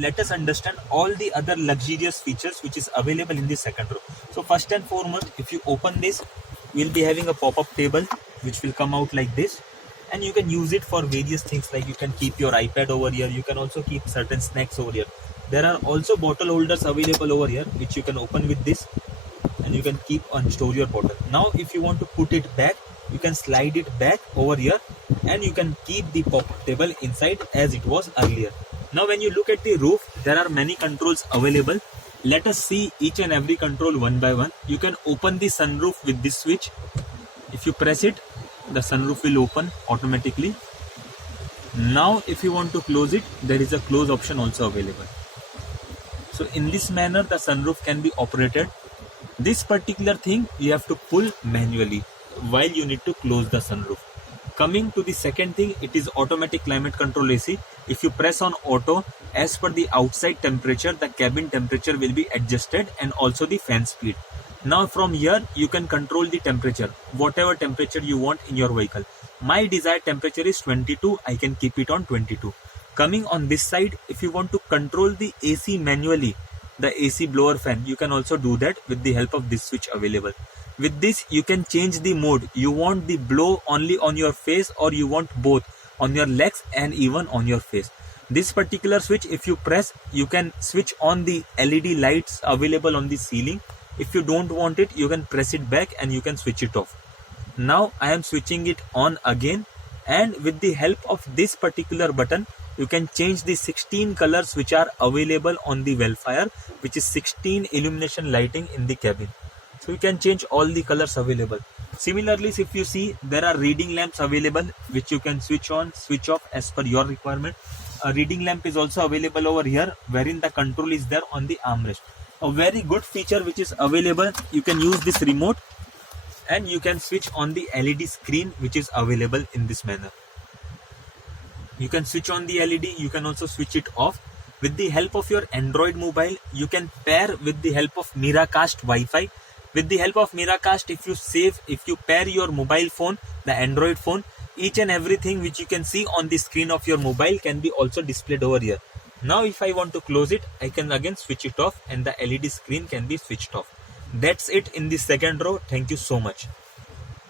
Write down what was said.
let us understand all the other luxurious features which is available in the second row. So first and foremost, if you open this, we'll be having a pop-up table which will come out like this, and you can use it for various things, like you can keep your iPad over here, you can also keep certain snacks over here. There are also bottle holders available over here which you can open with this, and you can keep and store your bottle. Now if you want to put it back, you can slide it back over here and you can keep the pop-up table inside as it was earlier. Now when you look at the roof, there are many controls available. Let us see each and every control one by one. You can open the sunroof with this switch. If you press it, the sunroof will open automatically. Now if you want to close it, there is a close option also available. So in this manner the sunroof can be operated. This particular thing you have to pull manually while you need to close the sunroof. Coming to the second thing, it is automatic climate control AC. If you press on auto, as per the outside temperature, the cabin temperature will be adjusted and also the fan speed. Now from here you can control the temperature, whatever temperature you want in your vehicle. My desired temperature is 22, I can keep it on 22. Coming on this side, if you want to control the AC manually, the AC blower fan, you can also do that with the help of this switch available. With this you can change the mode. You want the blow only on your face, or you want both on your legs and even on your face. This particular switch, if you press, you can switch on the LED lights available on the ceiling. If you don't want it, you can press it back and you can switch it off. Now I am switching it on again, and with the help of this particular button, you can change the 16 colors which are available on the Wellfire, which is 16 illumination lighting in the cabin. So you can change all the colors available. Similarly, if you see, there are reading lamps available which you can switch on, switch off as per your requirement. A reading lamp is also available over here, wherein the control is there on the armrest. A very good feature which is available, you can use this remote and you can switch on the LED screen which is available in this manner. You can switch on the LED, you can also switch it off. With the help of your Android mobile, you can pair with the help of Miracast Wi-Fi. With the help of Miracast, if you pair your mobile phone, the Android phone, each and everything which you can see on the screen of your mobile can be also displayed over here. Now if I want to close it, I can again switch it off and the LED screen can be switched off. That's it in the second row. Thank you so much.